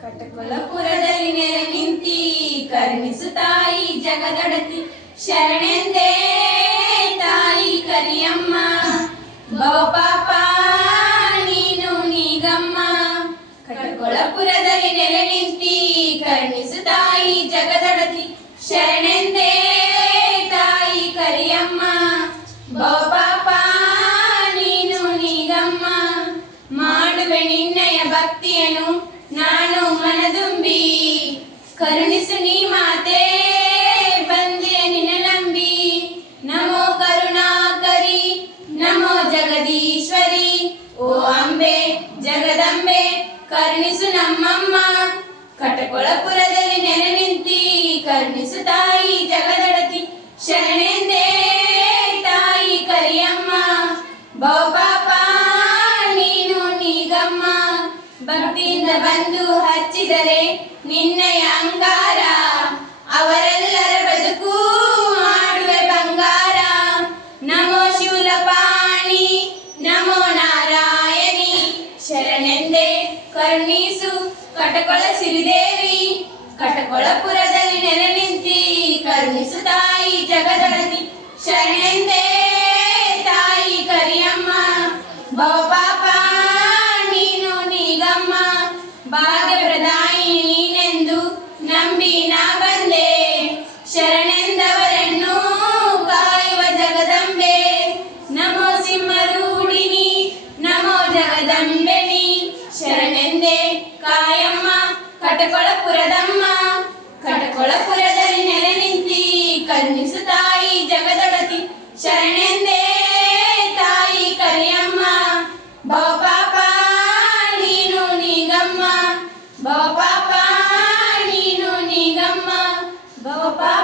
ಕಟಕೊಳಪುರದಲ್ಲಿ ನೆಲೆ ನಿಂತಿ ಕರುಣಿಸು ತಾಯಿ ಜಗದೊಡತಿ ಶರಣೆಂದೇ ತಾಯಿ ಕರಿಯಮ್ಮ ಬಹುಪಾಪ ನೀನು ನೀಗಮ್ಮ ಕಟಕೊಳಪುರದಲ್ಲಿ ನೆಲೆ ನಿಂತಿ ಕರುಣಿಸು ತಾಯಿ ಜಗದೊಡತಿ ಶರಣೆಂದೇ ತಾಯಿ ಕರಿಯಮ್ಮ ಬಹುಪಾಪ ನೀನು ನೀಗಮ್ಮ ಮಾಡುವೆ ನಿನ್ನಯ ಭಕ್ತಿಯನ್ನು ನಾನು ಮನದುಂಬಿ ಕರುಣಿಸು ನೀ ಮಾತೆ ಬಂದೆ ನಿನ್ನ ನಂಬಿ ನಮೋ ಕರುಣಾಕರಿ ನಮೋ ಜಗದೀಶ್ವರಿ ಓ ಅಂಬೆ ಜಗದಂಬೆ ಕರುಣಿಸು ನಮ್ಮಮ್ಮ ಕಟಕೊಳಪುರದಲ್ಲಿ ನೆಲೆ ನಿಂತಿ ಕರುಣಿಸು ತಾಯಿ ಜಗದೊಡತಿ ಶರಣೆಂದೇ ತಾಯಿ ಕರಿಯಮ್ಮ ಬಹುಪಾಪ ನೀನು ನೀಗಮ್ಮ ಭಕ್ತಿಯಿಂದ ಬಂದು ಹಚ್ಚಿದರೆ ನಿನ್ನಯ ಅಂಗಾರ ಅವರೆಲ್ಲರ ಬದುಕು ಮಾಡುವೆ ಬಂಗಾರ ನಮೋ ಶೂಲಪಾಣಿ ನಮೋ ನಾರಾಯಣಿ ಶರಣೆಂದೇ ಕರುಣಿಸು ಕಟಕೊಳ ಸಿರಿದೇವಿ ಕಟಕೊಳಪುರದಲ್ಲಿ ನೆಲೆ ನಿಂತಿ ಕರುಣಿಸು ತಾಯಿ ಜಗದೊಡತಿ ಶರಣೆಂದೇ ತಾಯಿ ಕರಿಯಮ್ಮ ಬಹುಪಾಪ ನೀನು ನೀಗಮ್ಮ ಭಾಗ್ಯಪ್ರದಾಯಿ ನೀನೆಂದು ನಂಬಿ ನಾ ಬಂದೆ ಶರಣೆಂದವರನ್ನು ಕಾಯುವ ಜಗದಂಬೆ ನಮೋ ಸಿಂಹರೂಢಿನಿ ನಮೋ ಜಗದಂಬೆನಿ ಶರಣೆಂದೇ ಕಾಯಮ್ಮ ಕಟಕೊಳಪುರದಮ್ಮ ಕಟಕೊಳಪುರದಲ್ಲಿ ನೆಲೆ ನಿಂತಿ ಕರುಣಿಸು ತಾಯಿ ಜಗದೊಡತಿ ಶರಣೆಂದೇ ತಾಯಿ ಕರಿಯಮ್ಮ ಬಹುಪಾಪ ನೀನು ನೀಗಮ್ಮ ಬಹುಪಾಪ ನೀನು ನೀಗಮ್ಮ ಬಹುಪಾಪ